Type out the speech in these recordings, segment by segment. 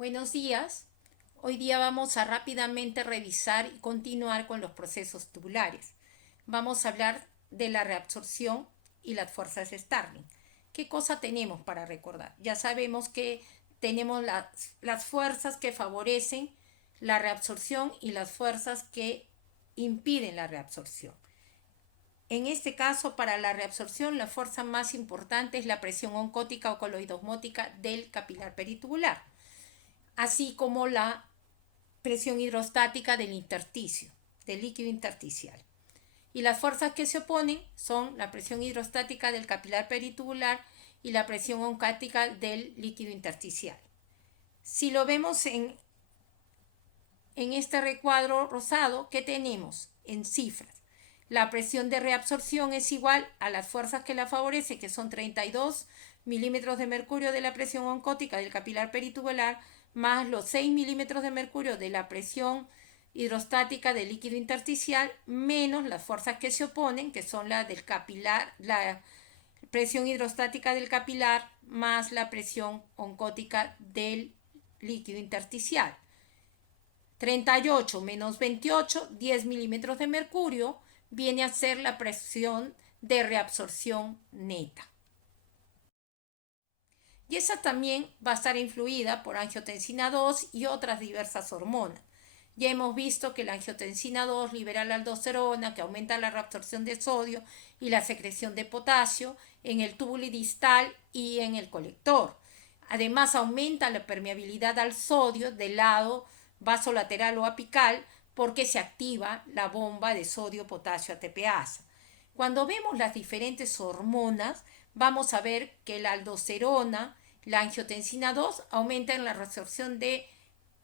Buenos días. Hoy día vamos a rápidamente revisar y continuar con los procesos tubulares. Vamos a hablar de la reabsorción y las fuerzas Starling. ¿Qué cosa tenemos para recordar? Ya sabemos que tenemos las fuerzas que favorecen la reabsorción y las fuerzas que impiden la reabsorción. En este caso, para la reabsorción, la fuerza más importante es la presión oncótica o coloidosmótica del capilar peritubular, así como la presión hidrostática del intersticio, del líquido intersticial. Y las fuerzas que se oponen son la presión hidrostática del capilar peritubular y la presión oncática del líquido intersticial. Si lo vemos en este recuadro rosado, ¿qué tenemos en cifras? La presión de reabsorción es igual a las fuerzas que la favorecen, que son 32 milímetros de mercurio de la presión oncótica del capilar peritubular, más los 6 milímetros de mercurio de la presión hidrostática del líquido intersticial, menos las fuerzas que se oponen, que son la del capilar, la presión hidrostática del capilar, más la presión oncótica del líquido intersticial. 38 menos 28, 10 milímetros de mercurio, viene a ser la presión de reabsorción neta. Y esa también va a estar influida por angiotensina 2 y otras diversas hormonas. Ya hemos visto que la angiotensina 2 libera la aldosterona, que aumenta la reabsorción de sodio y la secreción de potasio en el túbulo distal y en el colector. Además, aumenta la permeabilidad al sodio del lado vasolateral o apical porque se activa la bomba de sodio-potasio ATPasa. Cuando vemos las diferentes hormonas, vamos a ver que la aldosterona, la angiotensina 2 aumentan la reabsorción de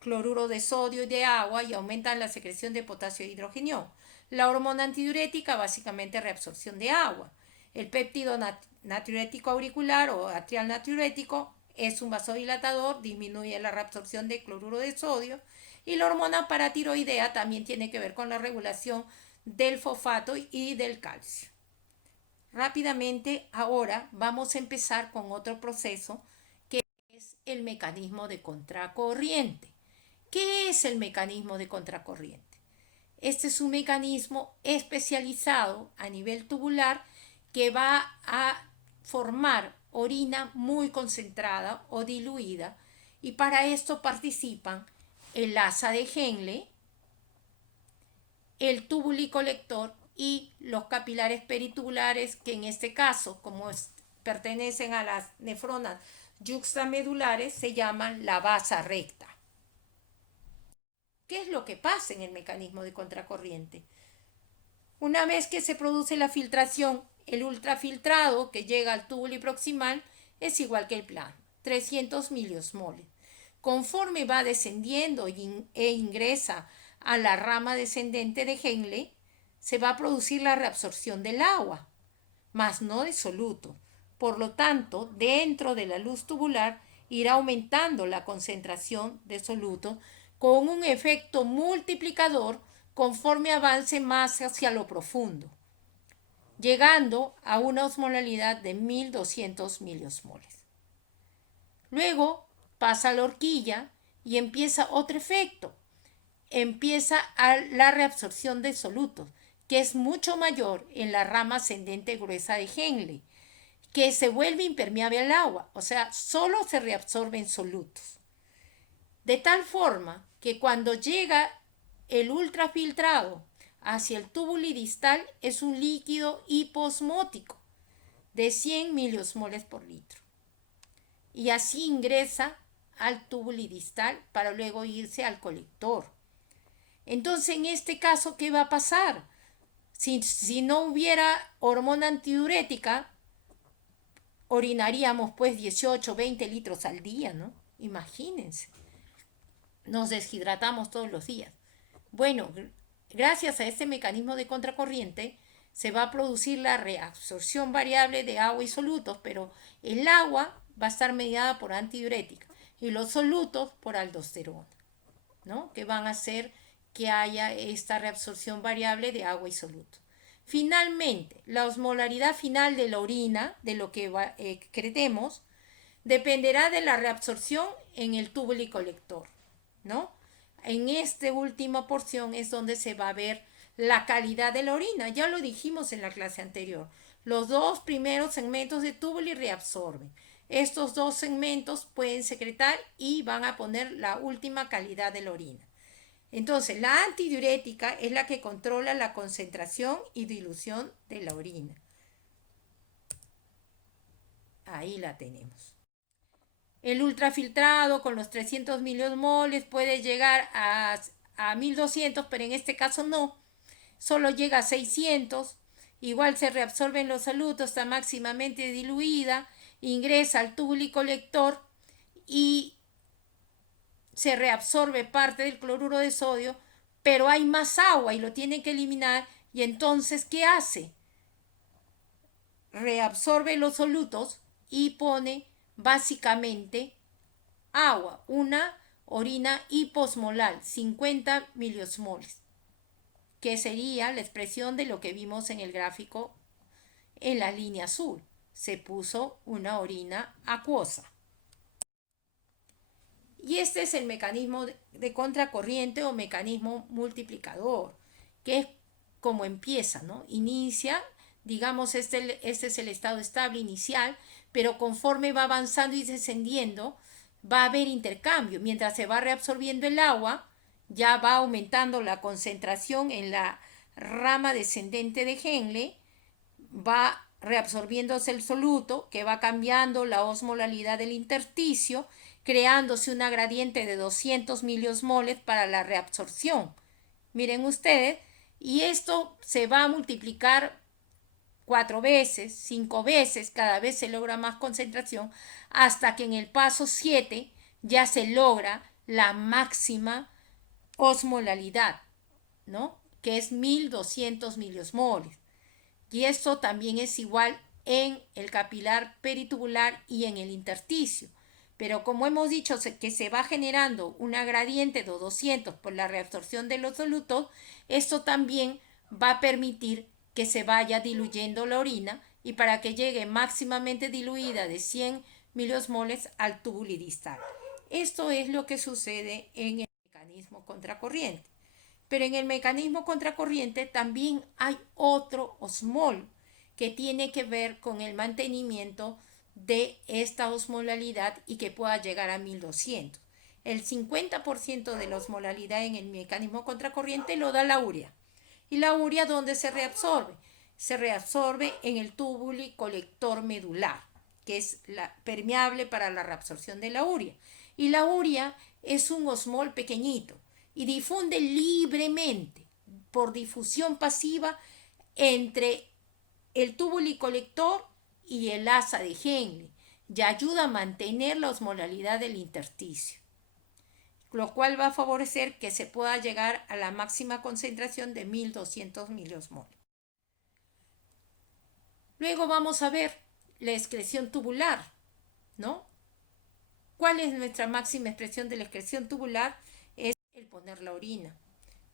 cloruro de sodio y de agua y aumentan la secreción de potasio e hidrogenión. La hormona antidiurética, básicamente reabsorción de agua. El péptido natriurético auricular o atrial natriurético es un vasodilatador, disminuye la reabsorción de cloruro de sodio. Y la hormona paratiroidea también tiene que ver con la regulación del fosfato y del calcio. Rápidamente, ahora vamos a empezar con otro proceso que es el mecanismo de contracorriente. ¿Qué es el mecanismo de contracorriente? Este es un mecanismo especializado a nivel tubular que va a formar orina muy concentrada o diluida, y para esto participan el asa de Henle, el tubulicolector y los capilares peritubulares, que en este caso, como pertenecen a las nefronas yuxtamedulares, se llaman la vasa recta. ¿Qué es lo que pasa en el mecanismo de contracorriente? Una vez que se produce la filtración, el ultrafiltrado que llega al túbulo proximal es igual que el plano, 300 miliosmoles. Conforme va descendiendo e ingresa a la rama descendente de Henle, se va a producir la reabsorción del agua, mas no de soluto. Por lo tanto, dentro de la luz tubular irá aumentando la concentración de soluto con un efecto multiplicador conforme avance más hacia lo profundo, llegando a una osmolalidad de 1200 miliosmoles. Luego pasa a la horquilla y empieza otro efecto. Empieza la reabsorción de solutos, que es mucho mayor en la rama ascendente gruesa de Henle, que se vuelve impermeable al agua, o sea, solo se reabsorben solutos. De tal forma que cuando llega el ultrafiltrado hacia el túbulo distal es un líquido hiposmótico de 100 miliosmoles por litro. Y así ingresa al túbulo distal para luego irse al colector. Entonces, en este caso, ¿qué va a pasar? Si no hubiera hormona antidiurética, orinaríamos pues 18, 20 litros al día, ¿no? Imagínense. Nos deshidratamos todos los días. Bueno, gracias a este mecanismo de contracorriente se va a producir la reabsorción variable de agua y solutos, pero el agua va a estar mediada por antidiurética y los solutos por aldosterona, ¿no? Que van a hacer que haya esta reabsorción variable de agua y soluto. Finalmente, la osmolaridad final de la orina, de lo que excretemos, dependerá de la reabsorción en el túbulo y colector, ¿no? En esta última porción es donde se va a ver la calidad de la orina. Ya lo dijimos en la clase anterior. Los dos primeros segmentos de túbulo reabsorben. Estos dos segmentos pueden secretar y van a poner la última calidad de la orina. Entonces, la antidiurética es la que controla la concentración y dilución de la orina. Ahí la tenemos. El ultrafiltrado con los 300 miliosmoles puede llegar a 1200, pero en este caso no. Solo llega a 600. Igual se reabsorben los solutos, está máximamente diluida, ingresa al túbulo y colector y se reabsorbe parte del cloruro de sodio, pero hay más agua y lo tienen que eliminar. Y entonces, ¿qué hace? Reabsorbe los solutos y pone básicamente agua, una orina hiposmolar, 50 miliosmoles, que sería la expresión de lo que vimos en el gráfico en la línea azul. Se puso una orina acuosa. Y este es el mecanismo de contracorriente o mecanismo multiplicador, que es como empieza, ¿no? Inicia, digamos, este es el estado estable inicial, pero conforme va avanzando y descendiendo, va a haber intercambio. Mientras se va reabsorbiendo el agua, ya va aumentando la concentración en la rama descendente de Henle, va reabsorbiéndose el soluto, que va cambiando la osmolalidad del intersticio, creándose una gradiente de 200 miliosmoles para la reabsorción. Miren ustedes, y esto se va a multiplicar 4 veces, 5 veces, cada vez se logra más concentración, hasta que en el paso 7 ya se logra la máxima osmolalidad, ¿no? Que es 1200 miliosmoles. Y esto también es igual en el capilar peritubular y en el intersticio. Pero como hemos dicho que se va generando una gradiente de 200 por la reabsorción de los solutos, esto también va a permitir que se vaya diluyendo la orina y para que llegue máximamente diluida de 100 miliosmoles al túbulo distal. Esto es lo que sucede en el mecanismo contracorriente. Pero en el mecanismo contracorriente también hay otro osmol que tiene que ver con el mantenimiento de esta osmolalidad y que pueda llegar a 1200. El 50% de la osmolalidad en el mecanismo contracorriente lo da la urea. ¿Y la urea dónde se reabsorbe? Se reabsorbe en el túbulo y colector medular, que es permeable para la reabsorción de la urea. Y la urea es un osmol pequeñito y difunde libremente por difusión pasiva entre el túbulo y colector y el asa de Henle y ayuda a mantener la osmolalidad del intersticio, lo cual va a favorecer que se pueda llegar a la máxima concentración de 1200 miliosmoles. Luego vamos a ver la excreción tubular, ¿no? ¿Cuál es nuestra máxima expresión de la excreción tubular? Es el poner la orina.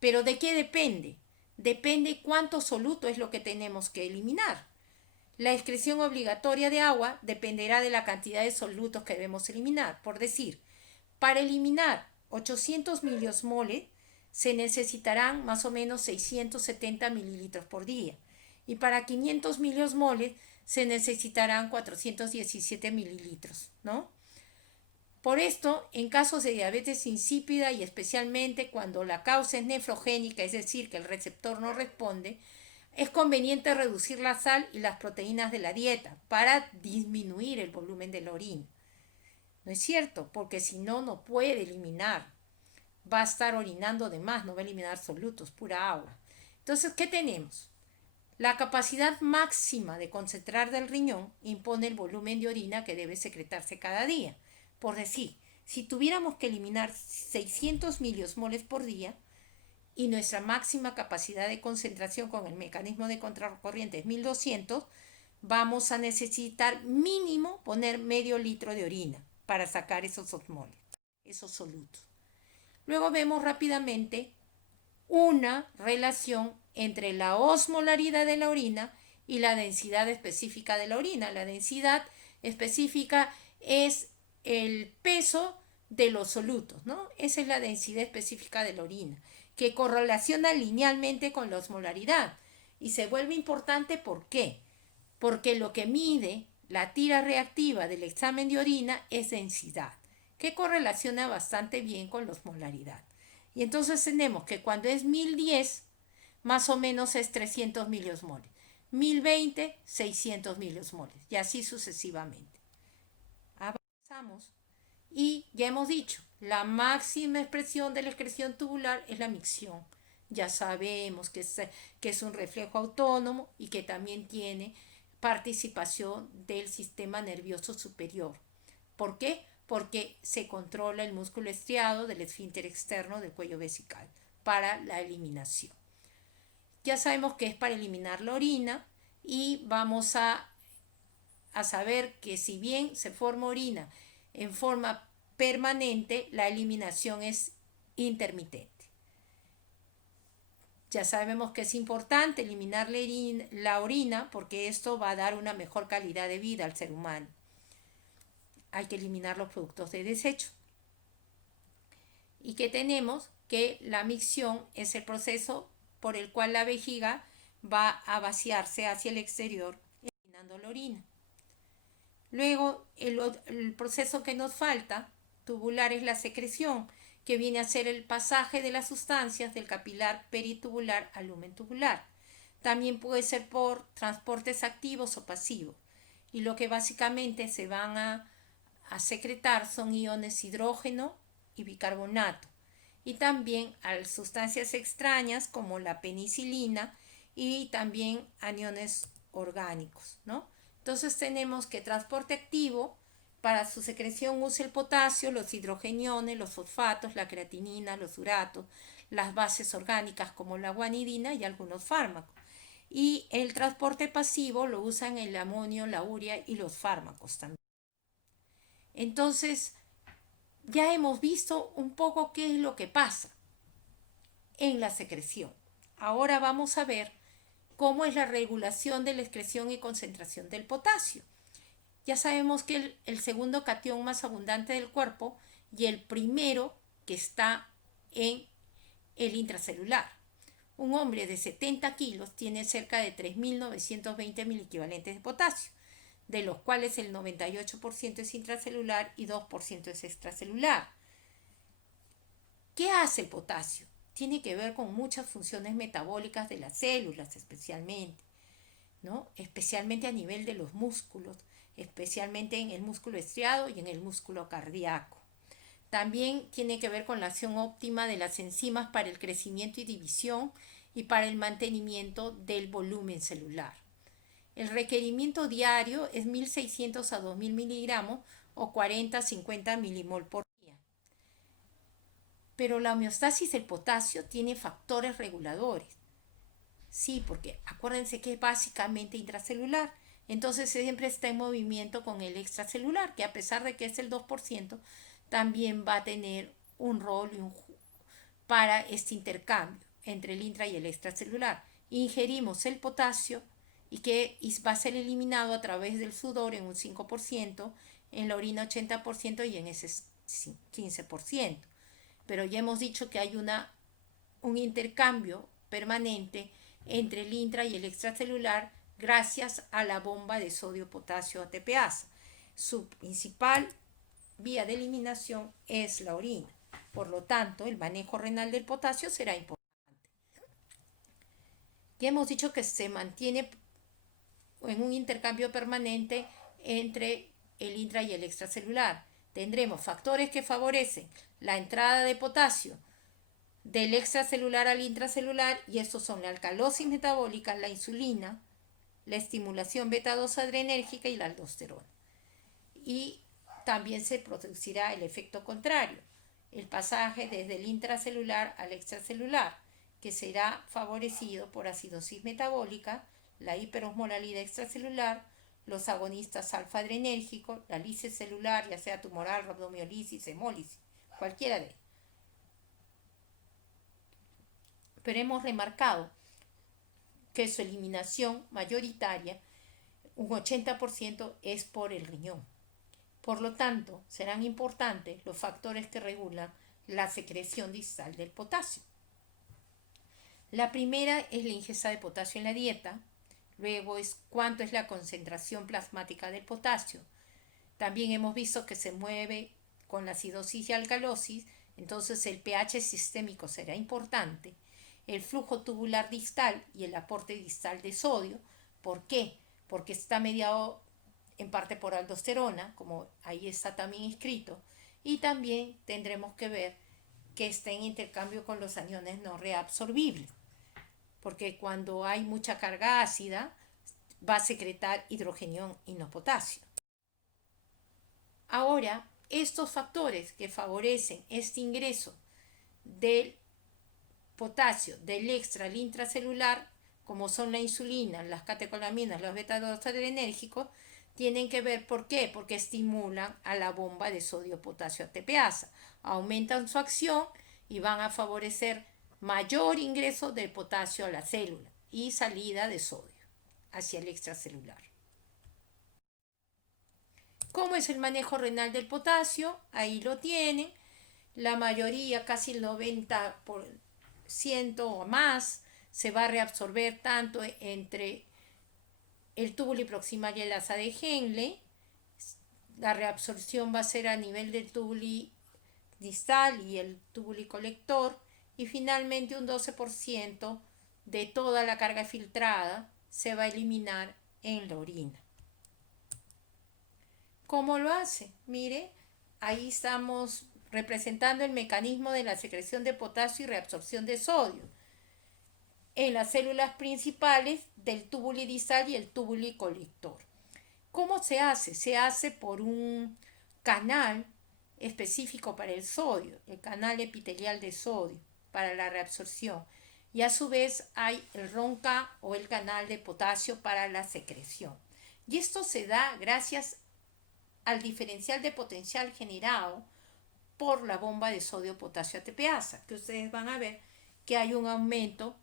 ¿Pero de qué depende? Depende cuánto soluto es lo que tenemos que eliminar. La excreción obligatoria de agua dependerá de la cantidad de solutos que debemos eliminar. Por decir, para eliminar 800 miliosmoles se necesitarán más o menos 670 mililitros por día. Y para 500 miliosmoles se necesitarán 417 mililitros, ¿no? Por esto, en casos de diabetes insípida y especialmente cuando la causa es nefrogénica, es decir, que el receptor no responde, es conveniente reducir la sal y las proteínas de la dieta para disminuir el volumen de la orina. ¿No es cierto? Porque si no, no puede eliminar. Va a estar orinando de más, no va a eliminar solutos, pura agua. Entonces, ¿qué tenemos? La capacidad máxima de concentrar del riñón impone el volumen de orina que debe secretarse cada día. Por decir, si tuviéramos que eliminar 600 miliosmoles por día y nuestra máxima capacidad de concentración con el mecanismo de contracorriente es 1200, vamos a necesitar mínimo poner medio litro de orina para sacar esos osmoles, esos solutos. Luego vemos rápidamente una relación entre la osmolaridad de la orina y la densidad específica de la orina. La densidad específica es el peso de los solutos, ¿no? Esa es la densidad específica de la orina, que correlaciona linealmente con la osmolaridad. Y se vuelve importante, ¿por qué? Porque lo que mide la tira reactiva del examen de orina es densidad, que correlaciona bastante bien con la osmolaridad. Y entonces tenemos que cuando es 1010, más o menos es 300 miliosmoles. 1020, 600 miliosmoles. Y así sucesivamente. Avanzamos. Y ya hemos dicho, la máxima expresión de la excreción tubular es la micción. Ya sabemos que es un reflejo autónomo y que también tiene participación del sistema nervioso superior. ¿Por qué? Porque se controla el músculo estriado del esfínter externo del cuello vesical para la eliminación. Ya sabemos que es para eliminar la orina y vamos a saber que si bien se forma orina en forma permanente, la eliminación es intermitente. Ya sabemos que es importante eliminar la orina porque esto va a dar una mejor calidad de vida al ser humano. Hay que eliminar los productos de desecho. Y que tenemos que la micción es el proceso por el cual la vejiga va a vaciarse hacia el exterior, eliminando la orina. Luego, el proceso que nos falta, tubular, es la secreción, que viene a ser el pasaje de las sustancias del capilar peritubular al lumen tubular. También puede ser por transportes activos o pasivos. Y lo que básicamente se van a secretar son iones hidrógeno y bicarbonato. Y también a sustancias extrañas como la penicilina y también aniones orgánicos, ¿no? Entonces tenemos que transporte activo, para su secreción usa el potasio, los hidrogeniones, los fosfatos, la creatinina, los uratos, las bases orgánicas como la guanidina y algunos fármacos. Y el transporte pasivo lo usan el amonio, la urea y los fármacos también. Entonces, ya hemos visto un poco qué es lo que pasa en la secreción. Ahora vamos a ver cómo es la regulación de la excreción y concentración del potasio. Ya sabemos que el segundo catión más abundante del cuerpo y el primero que está en el intracelular. Un hombre de 70 kilos tiene cerca de 3.920 miliequivalentes de potasio, de los cuales el 98% es intracelular y 2% es extracelular. ¿Qué hace el potasio? Tiene que ver con muchas funciones metabólicas de las células, especialmente, ¿no? Especialmente a nivel de los músculos, especialmente en el músculo estriado y en el músculo cardíaco. También tiene que ver con la acción óptima de las enzimas para el crecimiento y división y para el mantenimiento del volumen celular. El requerimiento diario es 1.600 a 2.000 miligramos o 40 a 50 milimol por día. Pero la homeostasis del potasio tiene factores reguladores. Sí, porque acuérdense que es básicamente intracelular. Entonces siempre está en movimiento con el extracelular, que a pesar de que es el 2%, también va a tener un rol para este intercambio entre el intra y el extracelular. Ingerimos el potasio y que va a ser eliminado a través del sudor en un 5%, en la orina 80% y en ese 15%. Pero ya hemos dicho que hay un intercambio permanente entre el intra y el extracelular gracias a la bomba de sodio-potasio ATPasa. Su principal vía de eliminación es la orina. Por lo tanto, el manejo renal del potasio será importante. Ya hemos dicho que se mantiene en un intercambio permanente entre el intra y el extracelular. Tendremos factores que favorecen la entrada de potasio del extracelular al intracelular, y estos son la alcalosis metabólica, la insulina, la estimulación beta-2 adrenérgica y la aldosterona. Y también se producirá el efecto contrario, el pasaje desde el intracelular al extracelular, que será favorecido por acidosis metabólica, la hiperosmolalidad extracelular, los agonistas alfa-adrenérgicos, la lisis celular, ya sea tumoral, rhabdomiolisis, hemólisis, cualquiera de ellos. Pero hemos remarcado que su eliminación mayoritaria, un 80%, es por el riñón. Por lo tanto, serán importantes los factores que regulan la secreción distal del potasio. La primera es la ingesta de potasio en la dieta, luego es cuánto es la concentración plasmática del potasio. También hemos visto que se mueve con la acidosis y alcalosis, entonces el pH sistémico será importante. El flujo tubular distal y el aporte distal de sodio. ¿Por qué? Porque está mediado en parte por aldosterona, como ahí está también escrito, y también tendremos que ver que está en intercambio con los aniones no reabsorbibles, porque cuando hay mucha carga ácida va a secretar hidrogenión y no potasio. Ahora, estos factores que favorecen este ingreso del potasio del extra al intracelular, como son la insulina, las catecolaminas, los beta-2-adrenérgicos, tienen que ver por qué, porque estimulan a la bomba de sodio-potasio ATPasa, aumentan su acción y van a favorecer mayor ingreso del potasio a la célula y salida de sodio hacia el extracelular. ¿Cómo es el manejo renal del potasio? Ahí lo tienen. La mayoría, casi el 90% o más, se va a reabsorber tanto entre el túbulo proximal y el asa de Henle. La reabsorción va a ser a nivel del túbulo distal y el túbulo colector. Y finalmente un 12% de toda la carga filtrada se va a eliminar en la orina. ¿Cómo lo hace? Mire, ahí estamos representando el mecanismo de la secreción de potasio y reabsorción de sodio en las células principales del túbulo distal y el túbulo colector. ¿Cómo se hace? Se hace por un canal específico para el sodio, el canal epitelial de sodio para la reabsorción. Y a su vez hay el RONCA o el canal de potasio para la secreción. Y esto se da gracias al diferencial de potencial generado por la bomba de sodio-potasio ATPasa, que ustedes van a ver que hay un aumento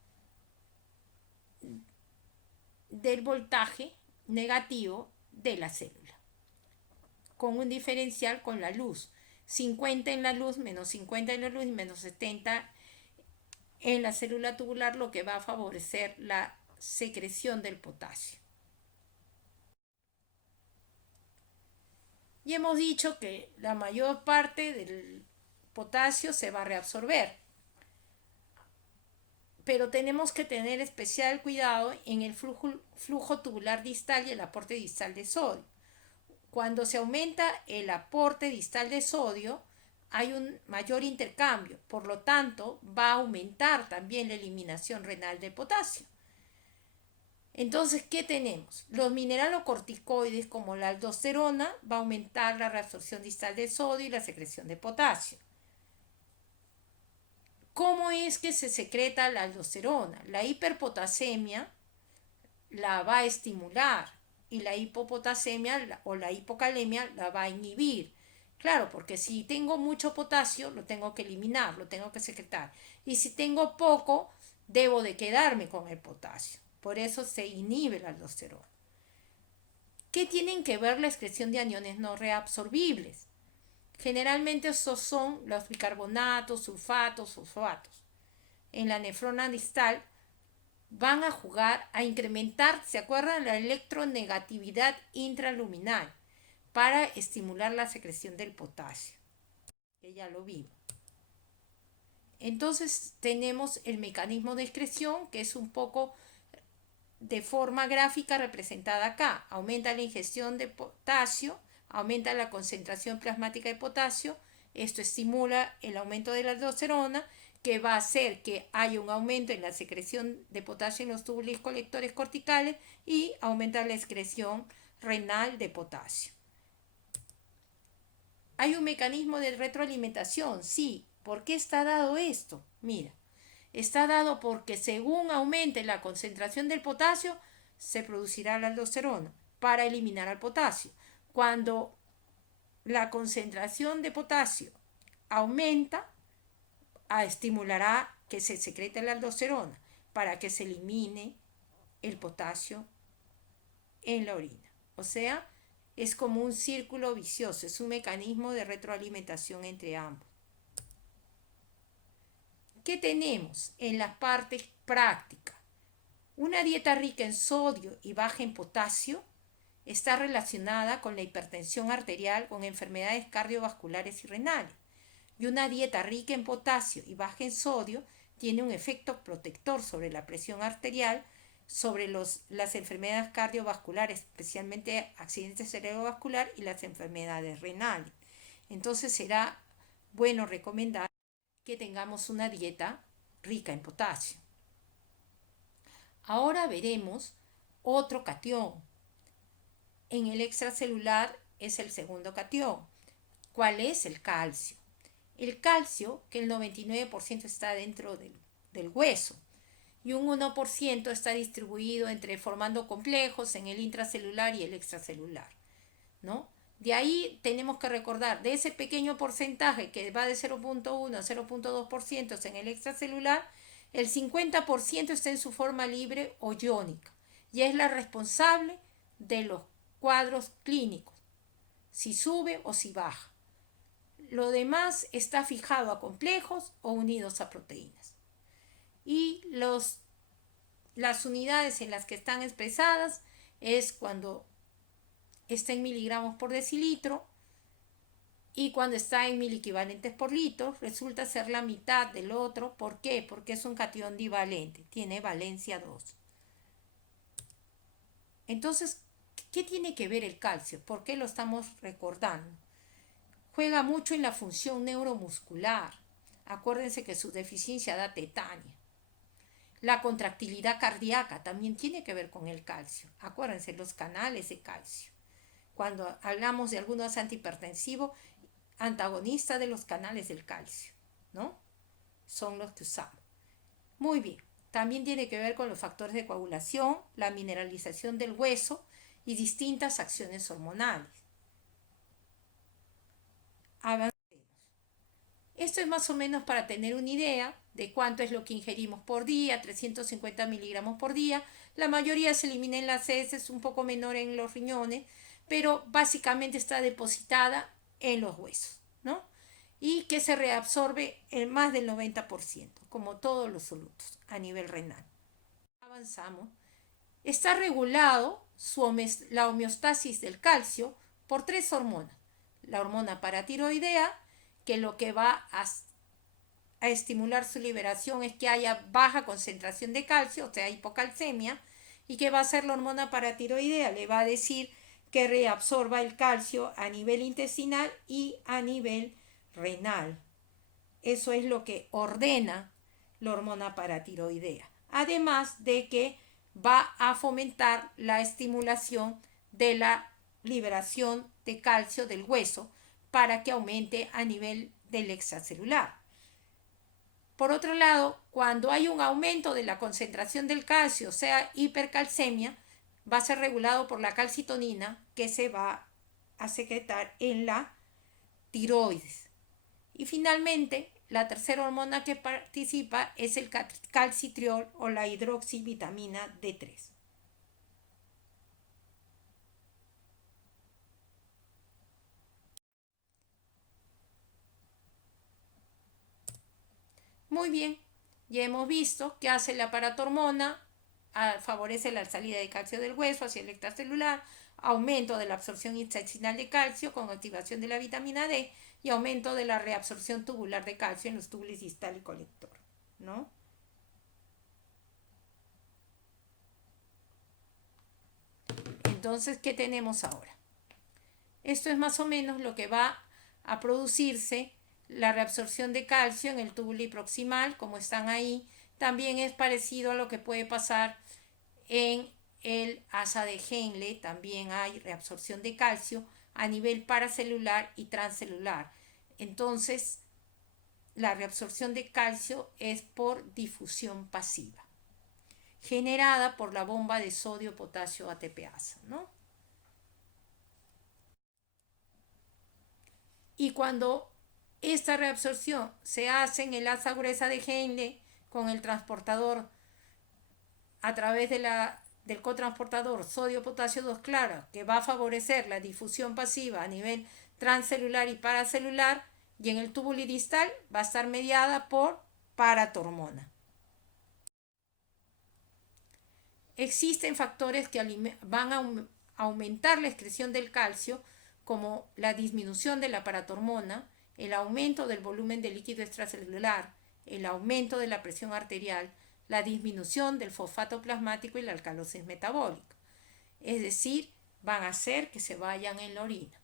del voltaje negativo de la célula, con un diferencial con la luz, 50 en la luz, menos 50 en la luz y menos 70 en la célula tubular, lo que va a favorecer la secreción del potasio. Y hemos dicho que la mayor parte del potasio se va a reabsorber, pero tenemos que tener especial cuidado en el flujo tubular distal y el aporte distal de sodio. Cuando se aumenta el aporte distal de sodio, hay un mayor intercambio, por lo tanto va a aumentar también la eliminación renal de potasio. Entonces, ¿qué tenemos? Los mineralocorticoides como la aldosterona va a aumentar la reabsorción distal de sodio y la secreción de potasio. ¿Cómo es que se secreta la aldosterona? La hiperpotasemia la va a estimular y la hipopotasemia o la hipocalemia la va a inhibir. Claro, porque si tengo mucho potasio, lo tengo que eliminar, lo tengo que secretar. Y si tengo poco, debo de quedarme con el potasio. Por eso se inhibe la aldosterona. ¿Qué tienen que ver la excreción de aniones no reabsorbibles? Generalmente estos son los bicarbonatos, sulfatos, fosfatos. En la nefrona distal van a jugar a incrementar, ¿se acuerdan? La electronegatividad intraluminal para estimular la secreción del potasio, que ya lo vimos. Entonces tenemos el mecanismo de excreción, que es un poco de forma gráfica representada acá. Aumenta la ingestión de potasio, aumenta la concentración plasmática de potasio, esto estimula el aumento de la aldosterona, que va a hacer que haya un aumento en la secreción de potasio en los túbulos colectores corticales y aumenta la excreción renal de potasio. ¿Hay un mecanismo de retroalimentación? Sí. ¿Por qué está dado esto? Mira, está dado porque según aumente la concentración del potasio, se producirá la aldosterona para eliminar al potasio. Cuando la concentración de potasio aumenta, estimulará que se secrete la aldosterona para que se elimine el potasio en la orina. O sea, es como un círculo vicioso, es un mecanismo de retroalimentación entre ambos. ¿Qué tenemos en la parte práctica? Una dieta rica en sodio y baja en potasio está relacionada con la hipertensión arterial, con enfermedades cardiovasculares y renales. Y una dieta rica en potasio y baja en sodio tiene un efecto protector sobre la presión arterial, sobre las enfermedades cardiovasculares, especialmente accidentes cerebrovasculares y las enfermedades renales. Entonces será bueno recomendar que tengamos una dieta rica en potasio. Ahora veremos otro catión. En el extracelular es el segundo catión. ¿Cuál es el calcio? El calcio, que el 99% está dentro del hueso y un 1% está distribuido entre formando complejos en el intracelular y el extracelular, ¿no? De ahí tenemos que recordar, de ese pequeño porcentaje que va de 0.1 a 0.2% en el extracelular, el 50% está en su forma libre o iónica y es la responsable de los cuadros clínicos, si sube o si baja. Lo demás está fijado a complejos o unidos a proteínas. Y las unidades en las que están expresadas es cuando está en miligramos por decilitro y cuando está en miliequivalentes por litro resulta ser la mitad del otro. ¿Por qué? Porque es un catión divalente, tiene valencia 2. Entonces, ¿qué tiene que ver el calcio? ¿Por qué lo estamos recordando? Juega mucho en la función neuromuscular. Acuérdense que su deficiencia da tetania. La contractilidad cardíaca también tiene que ver con el calcio. Acuérdense, los canales de calcio. Cuando hablamos de algunos antihipertensivos, antagonistas de los canales del calcio, ¿no? Son los que usamos. Muy bien. También tiene que ver con los factores de coagulación, la mineralización del hueso y distintas acciones hormonales. Avancemos. Esto es más o menos para tener una idea de cuánto es lo que ingerimos por día, 350 miligramos por día. La mayoría se elimina en las heces, un poco menor en los riñones, pero básicamente está depositada en los huesos, ¿no? Y que se reabsorbe en más del 90%, como todos los solutos a nivel renal. Avanzamos. Está regulado la homeostasis del calcio por 3 hormonas. La hormona paratiroidea, que lo que va a estimular su liberación es que haya baja concentración de calcio, o sea, hipocalcemia, y que va a hacer la hormona paratiroidea, le va a decir que reabsorba el calcio a nivel intestinal y a nivel renal. Eso es lo que ordena la hormona paratiroidea. Además de que va a fomentar la estimulación de la liberación de calcio del hueso para que aumente a nivel del extracelular. Por otro lado, cuando hay un aumento de la concentración del calcio, o sea, hipercalcemia, va a ser regulado por la calcitonina que se va a secretar en la tiroides. Y finalmente, la tercera hormona que participa es el calcitriol o la hidroxivitamina D3. Muy bien, ya hemos visto que hace la paratormona, favorece la salida de calcio del hueso hacia el extracelular, aumento de la absorción intestinal de calcio con activación de la vitamina D y aumento de la reabsorción tubular de calcio en los túbulos distal y colector, ¿no? Entonces, ¿qué tenemos ahora? Esto es más o menos lo que va a producirse la reabsorción de calcio en el túbulo proximal, como están ahí. También es parecido a lo que puede pasar en el asa de Henle. También hay reabsorción de calcio a nivel paracelular y transcelular. Entonces, la reabsorción de calcio es por difusión pasiva, generada por la bomba de sodio-potasio ATPasa, ¿no? Y cuando esta reabsorción se hace en el asa gruesa de Henle con el transportador a través de la del cotransportador sodio-potasio 2 claro, que va a favorecer la difusión pasiva a nivel transcelular y paracelular, y en el túbulo distal va a estar mediada por paratormona. Existen factores que van a aumentar la excreción del calcio, como la disminución de la paratormona, el aumento del volumen de líquido extracelular, el aumento de la presión arterial, la disminución del fosfato plasmático y la alcalosis metabólica. Es decir, van a hacer que se vayan en la orina.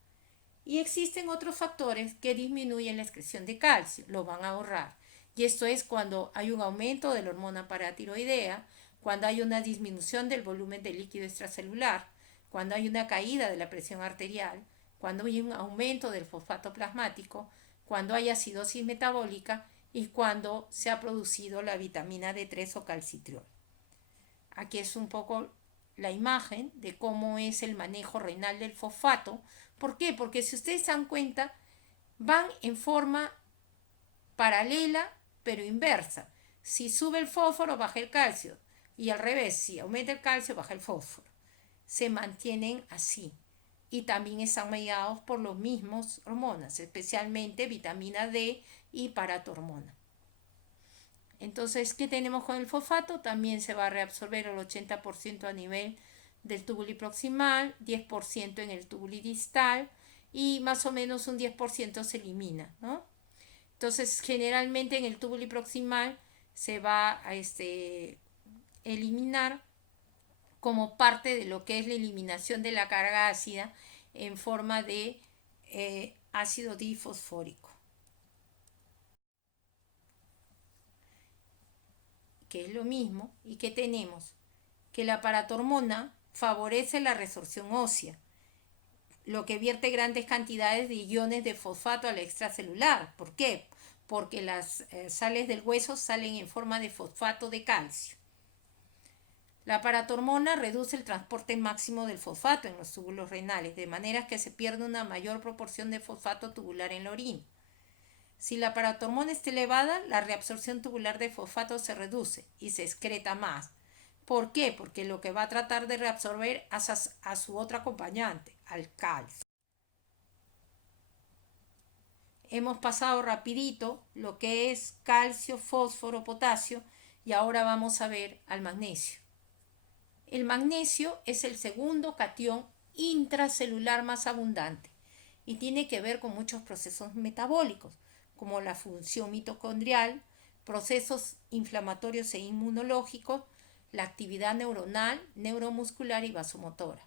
Y existen otros factores que disminuyen la excreción de calcio, lo van a ahorrar. Y esto es cuando hay un aumento de la hormona paratiroidea, cuando hay una disminución del volumen de líquido extracelular, cuando hay una caída de la presión arterial, cuando hay un aumento del fosfato plasmático, cuando hay acidosis metabólica y cuando se ha producido la vitamina D3 o calcitriol. Aquí es un poco la imagen de cómo es el manejo renal del fosfato. ¿Por qué? Porque si ustedes se dan cuenta, van en forma paralela pero inversa. Si sube el fósforo, baja el calcio. Y al revés, si aumenta el calcio, baja el fósforo. Se mantienen así. Y también están mediados por los mismos hormonas, especialmente vitamina D y paratormona. Entonces, ¿qué tenemos con el fosfato? También se va a reabsorber el 80% a nivel del túbulo proximal, 10% en el túbulo distal y más o menos un 10% se elimina, ¿no? Entonces, generalmente en el túbulo proximal se va a eliminar como parte de lo que es la eliminación de la carga ácida en forma de ácido difosfórico, que es lo mismo. ¿Y qué tenemos? Que la paratormona favorece la resorción ósea, lo que vierte grandes cantidades de iones de fosfato al extracelular. ¿Por qué? Porque las sales del hueso salen en forma de fosfato de calcio. La paratormona reduce el transporte máximo del fosfato en los túbulos renales, de manera que se pierde una mayor proporción de fosfato tubular en la orina. Si la paratormona está elevada, la reabsorción tubular de fosfato se reduce y se excreta más. ¿Por qué? Porque lo que va a tratar de reabsorber a su otro acompañante, al calcio. Hemos pasado rapidito lo que es calcio, fósforo, potasio y ahora vamos a ver al magnesio. El magnesio es el segundo catión intracelular más abundante y tiene que ver con muchos procesos metabólicos, como la función mitocondrial, procesos inflamatorios e inmunológicos, la actividad neuronal, neuromuscular y vasomotora.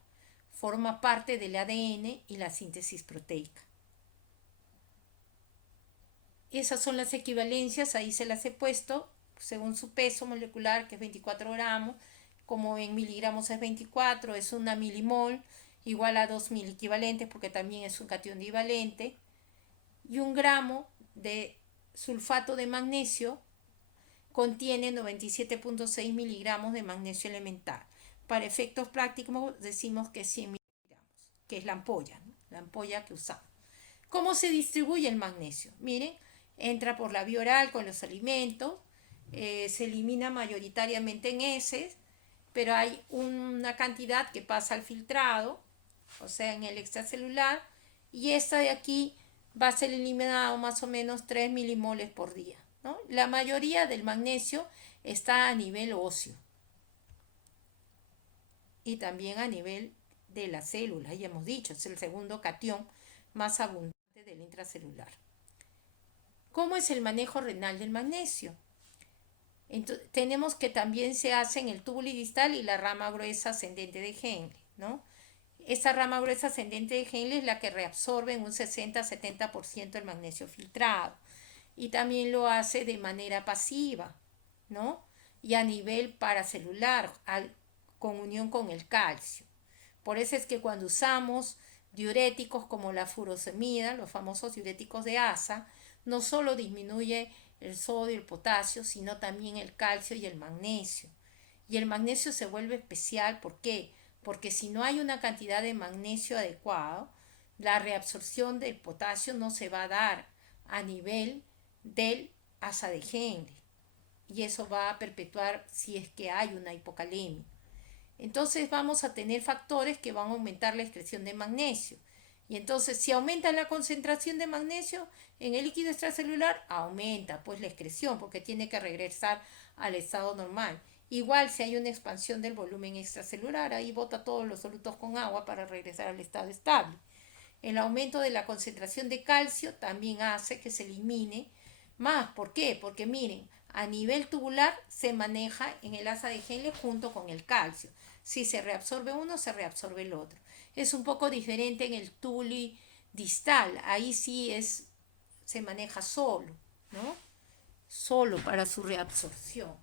Forma parte del ADN y la síntesis proteica. Esas son las equivalencias, ahí se las he puesto según su peso molecular, que es 24 gramos, como en miligramos es 24, es una milimol, igual a 2000 equivalentes, porque también es un catión divalente, y un gramo de sulfato de magnesio contiene 97.6 miligramos de magnesio elemental. Para efectos prácticos decimos que es 100 miligramos, que es la ampolla, ¿no? La ampolla que usamos. ¿Cómo se distribuye el magnesio? Miren, entra por la vía oral con los alimentos, se elimina mayoritariamente en heces, pero hay una cantidad que pasa al filtrado, o sea, en el extracelular, y esta de aquí va a ser eliminado más o menos 3 milimoles por día, ¿no? La mayoría del magnesio está a nivel óseo y también a nivel de las células, ya hemos dicho, es el segundo catión más abundante del intracelular. ¿Cómo es el manejo renal del magnesio? Entonces, tenemos que también se hace en el túbulo distal y la rama gruesa ascendente de Henle, ¿no? Esta rama gruesa ascendente de Henle es la que reabsorbe en un 60-70% el magnesio filtrado y también lo hace de manera pasiva, ¿no? Y a nivel paracelular, con unión con el calcio. Por eso es que cuando usamos diuréticos como la furosemida, los famosos diuréticos de ASA, no solo disminuye el sodio y el potasio, sino también el calcio y el magnesio. Y el magnesio se vuelve especial, ¿por qué? Porque si no hay una cantidad de magnesio adecuado, la reabsorción del potasio no se va a dar a nivel del asa de Henle. Y eso va a perpetuar si es que hay una hipocalemia. Entonces vamos a tener factores que van a aumentar la excreción de magnesio. Y entonces si aumenta la concentración de magnesio en el líquido extracelular, aumenta pues la excreción porque tiene que regresar al estado normal. Igual si hay una expansión del volumen extracelular, ahí bota todos los solutos con agua para regresar al estado estable. El aumento de la concentración de calcio también hace que se elimine más. ¿Por qué? Porque miren, a nivel tubular se maneja en el asa de Henle junto con el calcio. Si se reabsorbe uno, se reabsorbe el otro. Es un poco diferente en el tuli distal. Ahí sí se maneja solo, ¿no? Solo para su reabsorción.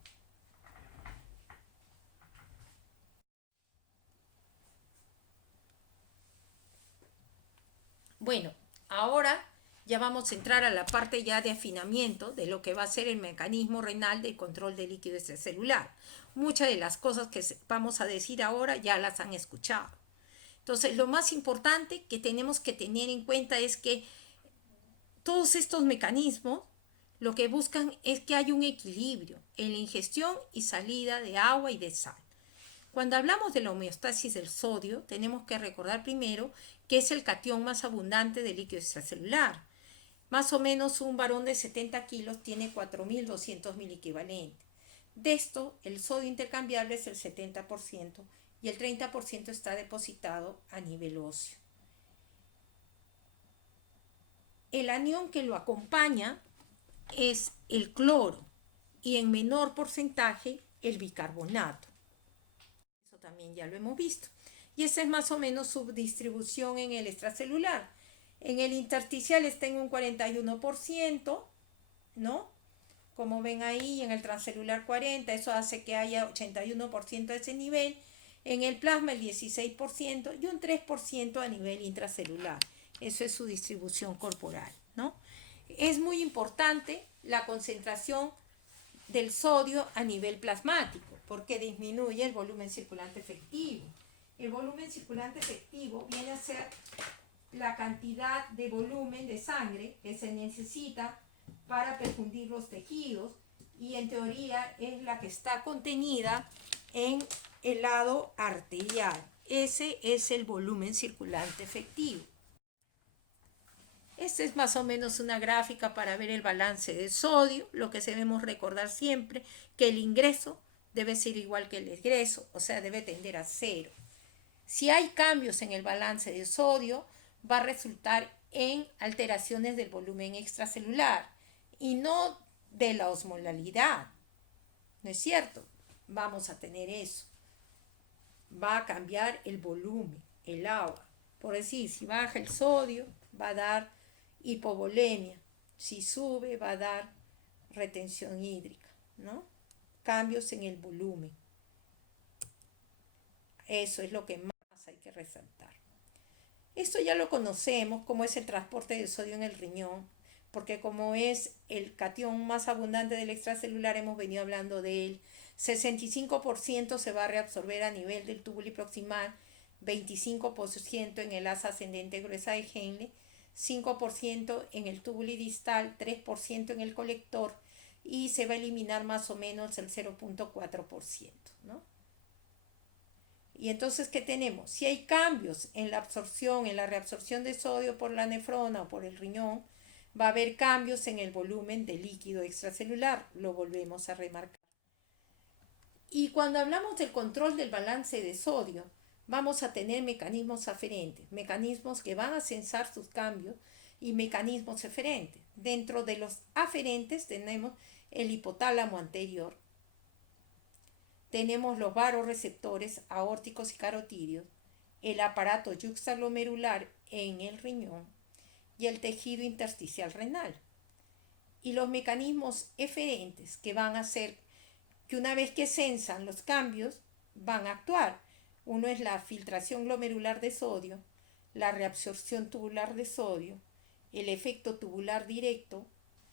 Bueno, ahora ya vamos a entrar a la parte ya de afinamiento de lo que va a ser el mecanismo renal de control de líquido extracelular. Muchas de las cosas que vamos a decir ahora ya las han escuchado. Entonces, lo más importante que tenemos que tener en cuenta es que todos estos mecanismos lo que buscan es que haya un equilibrio en la ingestión y salida de agua y de sal. Cuando hablamos de la homeostasis del sodio, tenemos que recordar primero que es el catión más abundante del líquido extracelular. Más o menos un varón de 70 kilos tiene 4.200 miliequivalentes. De esto, el sodio intercambiable es el 70% y el 30% está depositado a nivel óseo. El anión que lo acompaña es el cloro y en menor porcentaje el bicarbonato. Eso también ya lo hemos visto. Y esa es más o menos su distribución en el extracelular. En el intersticial está en un 41%, ¿no? Como ven ahí, en el transcelular 40%, eso hace que haya 81% de ese nivel. En el plasma el 16% y un 3% a nivel intracelular. Eso es su distribución corporal, ¿no? Es muy importante la concentración del sodio a nivel plasmático, porque disminuye el volumen circulante efectivo. El volumen circulante efectivo viene a ser la cantidad de volumen de sangre que se necesita para perfundir los tejidos y en teoría es la que está contenida en el lado arterial. Ese es el volumen circulante efectivo. Esta es más o menos una gráfica para ver el balance de sodio. Lo que debemos recordar siempre, que el ingreso debe ser igual que el egreso, o sea, debe tender a cero. Si hay cambios en el balance de sodio, va a resultar en alteraciones del volumen extracelular y no de la osmolalidad. ¿No es cierto? Vamos a tener eso. Va a cambiar el volumen, el agua. Por decir, si baja el sodio, va a dar hipovolemia. Si sube, va a dar retención hídrica, ¿no? Cambios en el volumen. Eso es lo que más hay que resaltar. Esto ya lo conocemos, como es el transporte de sodio en el riñón, porque como es el catión más abundante del extracelular, hemos venido hablando de él. 65% se va a reabsorber a nivel del túbulo proximal, 25% en el asa ascendente gruesa de Henle, 5% en el túbulo distal, 3% en el colector y se va a eliminar más o menos el 0.4%, ¿no? Y entonces, ¿qué tenemos? Si hay cambios en la absorción, en la reabsorción de sodio por la nefrona o por el riñón, va a haber cambios en el volumen de líquido extracelular. Lo volvemos a remarcar. Y cuando hablamos del control del balance de sodio, vamos a tener mecanismos aferentes, mecanismos que van a censar sus cambios y mecanismos eferentes. Dentro de los aferentes tenemos el hipotálamo anterior, tenemos los varoreceptores aórticos y carotídeos, el aparato yuxtaglomerular en el riñón y el tejido intersticial renal. Y los mecanismos eferentes que van a hacer que una vez que censan los cambios, van a actuar. Uno es la filtración glomerular de sodio, la reabsorción tubular de sodio, el efecto tubular directo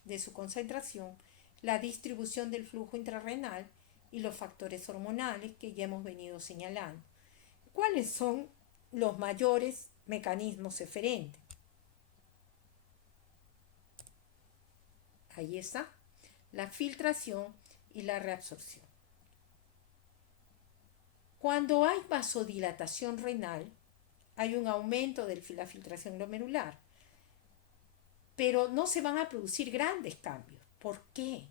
de su concentración, la distribución del flujo intrarrenal y los factores hormonales que ya hemos venido señalando. ¿Cuáles son los mayores mecanismos eferentes? Ahí está, la filtración y la reabsorción. Cuando hay vasodilatación renal, hay un aumento de la filtración glomerular, pero no se van a producir grandes cambios. ¿Por qué?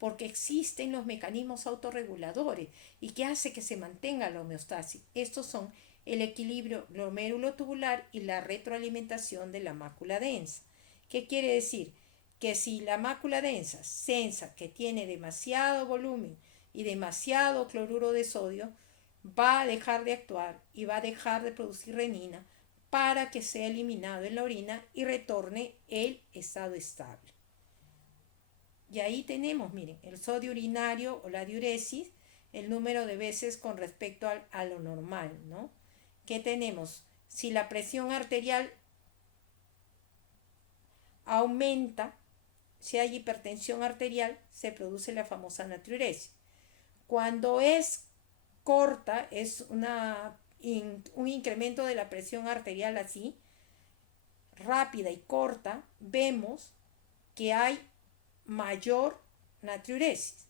Porque existen los mecanismos autorreguladores y que hace que se mantenga la homeostasis. Estos son el equilibrio glomérulo-tubular y la retroalimentación de la mácula densa. ¿Qué quiere decir? Que si la mácula densa sensa que tiene demasiado volumen y demasiado cloruro de sodio, va a dejar de actuar y va a dejar de producir renina para que sea eliminado en la orina y retorne el estado estable. Y ahí tenemos, miren, el sodio urinario o la diuresis, el número de veces con respecto a lo normal, ¿no? ¿Qué tenemos? Si la presión arterial aumenta, si hay hipertensión arterial, se produce la famosa natriuresis. Cuando es corta, es un incremento de la presión arterial así, rápida y corta, vemos que hay mayor natriuresis,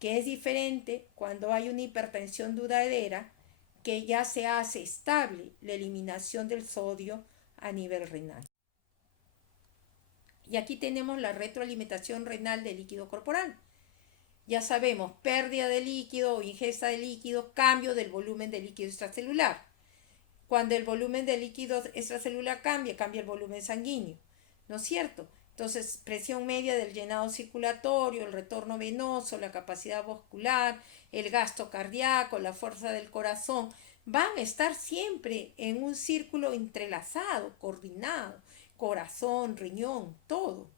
que es diferente cuando hay una hipertensión duradera, que ya se hace estable la eliminación del sodio a nivel renal. Y aquí tenemos la retroalimentación renal del líquido corporal. Ya sabemos, pérdida de líquido o ingesta de líquido, cambio del volumen de líquido extracelular. Cuando el volumen de líquido extracelular cambia, cambia el volumen sanguíneo, ¿no es cierto? Entonces, presión media del llenado circulatorio, el retorno venoso, la capacidad vascular, el gasto cardíaco, la fuerza del corazón, van a estar siempre en un círculo entrelazado, coordinado, corazón, riñón, todo.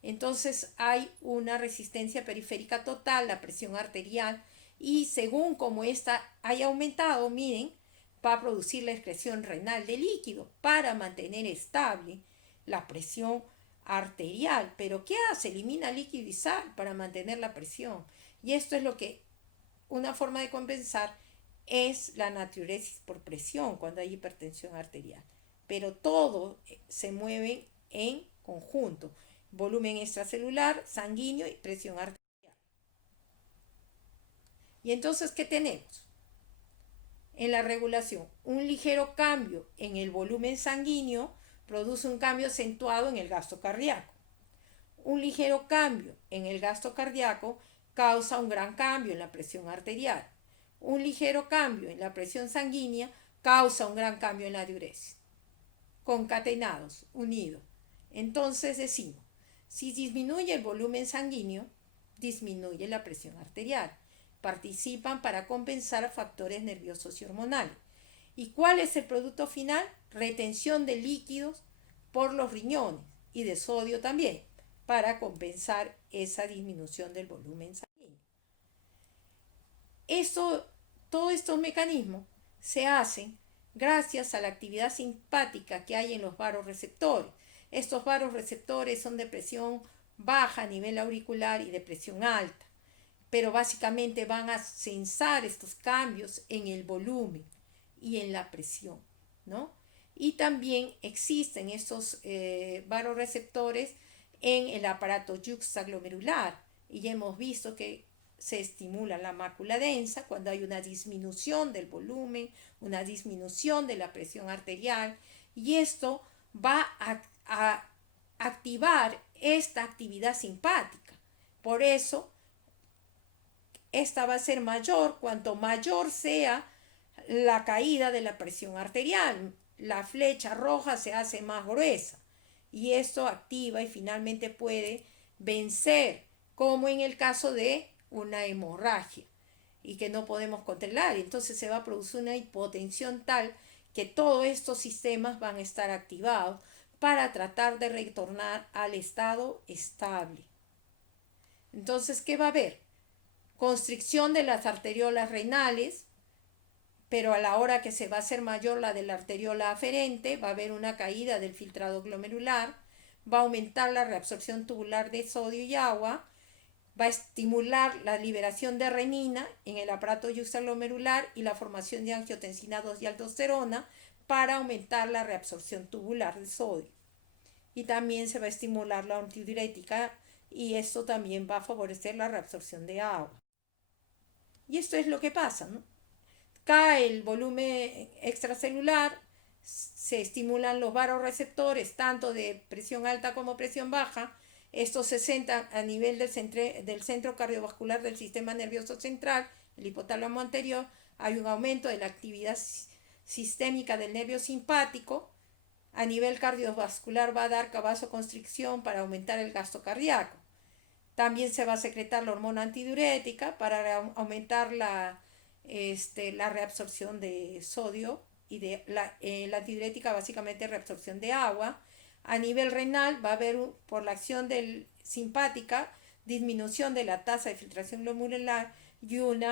Entonces hay una resistencia periférica total, la presión arterial, y según como esta haya aumentado, miren, va a producir la excreción renal de líquido para mantener estable la presión arterial. ¿Pero qué hace? Elimina líquido y sal para mantener la presión. Y esto es lo que una forma de compensar es la natriuresis por presión cuando hay hipertensión arterial. Pero todo se mueve en conjunto. Volumen extracelular, sanguíneo y presión arterial. Y entonces, ¿qué tenemos? En la regulación, un ligero cambio en el volumen sanguíneo produce un cambio acentuado en el gasto cardíaco. Un ligero cambio en el gasto cardíaco causa un gran cambio en la presión arterial. Un ligero cambio en la presión sanguínea causa un gran cambio en la diuresis. Concatenados, unidos. Entonces decimos, si disminuye el volumen sanguíneo, disminuye la presión arterial. Participan para compensar factores nerviosos y hormonales. ¿Y cuál es el producto final? Retención de líquidos por los riñones y de sodio también, para compensar esa disminución del volumen sanguíneo. Todos estos mecanismos se hacen gracias a la actividad simpática que hay en los vasoreceptores. Estos vasoreceptores son de presión baja a nivel auricular y de presión alta, pero básicamente van a sensar estos cambios en el volumen y en la presión, ¿no? Y también existen estos vasoreceptores en el aparato yuxtaglomerular, y ya hemos visto que se estimula la mácula densa cuando hay una disminución del volumen, una disminución de la presión arterial, y esto va a activar esta actividad simpática. Por eso, esta va a ser mayor cuanto mayor sea la caída de la presión arterial. La flecha roja se hace más gruesa y esto activa y finalmente puede vencer, como en el caso de una hemorragia y que no podemos controlar. Entonces se va a producir una hipotensión tal que todos estos sistemas van a estar activados para tratar de retornar al estado estable. Entonces, ¿qué va a haber? Constricción de las arteriolas renales, pero a la hora que se va a hacer mayor la de la arteriola aferente, va a haber una caída del filtrado glomerular, va a aumentar la reabsorción tubular de sodio y agua, va a estimular la liberación de renina en el aparato yuxtaglomerular y la formación de angiotensina 2 y aldosterona para aumentar la reabsorción tubular de sodio. Y también se va a estimular la antidiurética y esto también va a favorecer la reabsorción de agua. Y esto es lo que pasa, ¿no? cae el volumen extracelular, se estimulan los vasoreceptores, tanto de presión alta como presión baja. Estos se centran a nivel del centro cardiovascular del sistema nervioso central, el hipotálamo anterior. Hay un aumento de la actividad sistémica del nervio simpático. A nivel cardiovascular va a dar vasoconstricción para aumentar el gasto cardíaco. También se va a secretar la hormona antidiurética para aumentar la reabsorción de sodio y de la antidiurética básicamente reabsorción de agua. A nivel renal va a haber por la acción simpática disminución de la tasa de filtración glomerular y un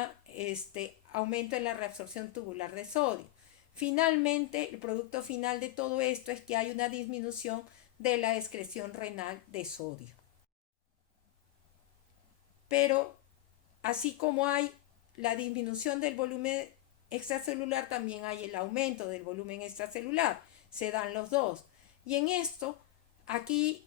aumento en la reabsorción tubular de sodio. Finalmente, el producto final de todo esto es que hay una disminución de la excreción renal de sodio. Pero así como hay la disminución del volumen extracelular, también hay el aumento del volumen extracelular. Se dan los dos. Y en esto, aquí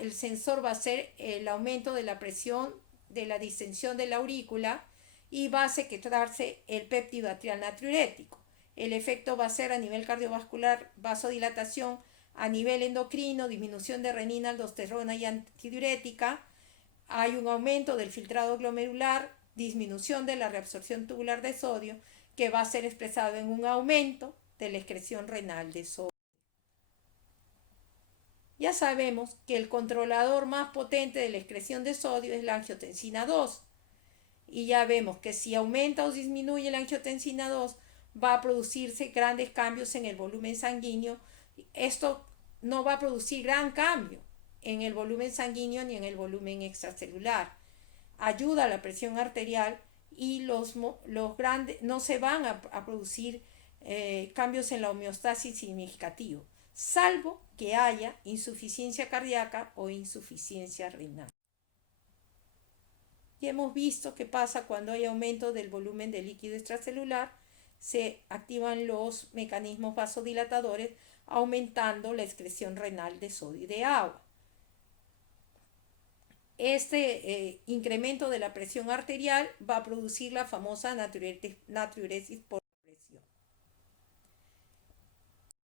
el sensor va a ser el aumento de la presión de la distensión de la aurícula y va a secretarse el péptido atrial natriurético. El efecto va a ser a nivel cardiovascular, vasodilatación, a nivel endocrino, disminución de renina, aldosterona y antidiurética. Hay un aumento del filtrado glomerular, disminución de la reabsorción tubular de sodio, que va a ser expresado en un aumento de la excreción renal de sodio. Ya sabemos que el controlador más potente de la excreción de sodio es la angiotensina 2. Y ya vemos que si aumenta o disminuye la angiotensina 2, va a producirse grandes cambios en el volumen sanguíneo. Esto no va a producir gran cambio en el volumen sanguíneo ni en el volumen extracelular. Ayuda a la presión arterial y los grandes no se van a producir cambios en la homeostasis significativos, salvo que haya insuficiencia cardíaca o insuficiencia renal. Y hemos visto qué pasa cuando hay aumento del volumen de líquido extracelular. Se activan los mecanismos vasodilatadores, aumentando la excreción renal de sodio y de agua. Este incremento de la presión arterial va a producir la famosa natriuresis por